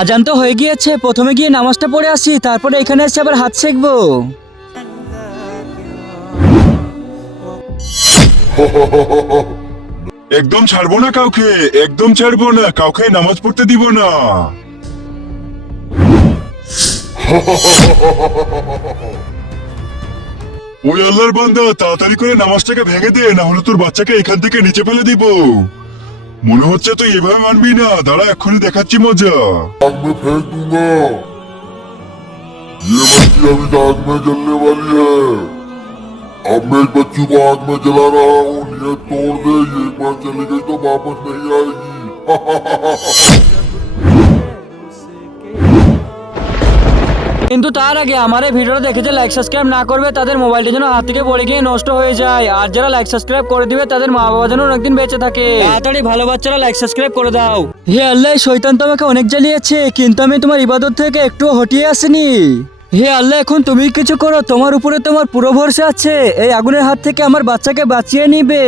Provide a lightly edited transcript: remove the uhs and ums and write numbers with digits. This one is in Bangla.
আজান তো হয়ে গিয়েছে, প্রথমে গিয়ে নামাজটা পড়ে আসি, তারপরে এখানে এসে আবার হাত সেঁকবো। একদম ছাড়বো না কাউকে, একদম ছাড়বো না কাউকে, নামাজ পড়তে দিব না। ওই আল্লাহর বান্দা, তাড়াতাড়ি করে নামাজটাকে ভেঙে দে, না হলে তোর বাচ্চাকে এখান থেকে নিচে ফেলে দিব। মনে হচ্ছে তুই এভাবে মানবি না, দাঁড়া এক্ষুনি দেখাচ্ছি মজা। आग में फेंक दूंगा। ये बच्ची अभी तो आग में जलने वाली है। अब मैं इस बच्ची को आग में जला रहा हूँ, नियत तोड़ दे, ये एक बार चली गई तो वापस नहीं आएगी। কিন্তু তার আগে আমার এই ভিডিওটা দেখে যে লাইক সাবস্ক্রাইব না করবে তাদের মোবাইলটা যেন হাত থেকে পড়ে গিয়ে নষ্ট হয়ে যায়, আর যারা লাইক সাবস্ক্রাইব করে দিবে তাদের মা বাবা যেন অনেকদিন বেঁচে থাকে। তাড়াতাড়ি ভালো বাচ্চারা লাইক সাবস্ক্রাইব করে দাও। হে আল্লাহ, শয়তান তো আমাকে অনেক জ্বালিয়েছে, কিন্তু আমি তোমার ইবাদত থেকে একটু হটিয়ে আসিনি। হে আল্লাহ, এখন তুমি কিছু করো, তোমার উপরে তোমার পুরো ভরসা আছে, এই আগুনের হাত থেকে আমার বাচ্চাকে বাঁচিয়ে নিবে।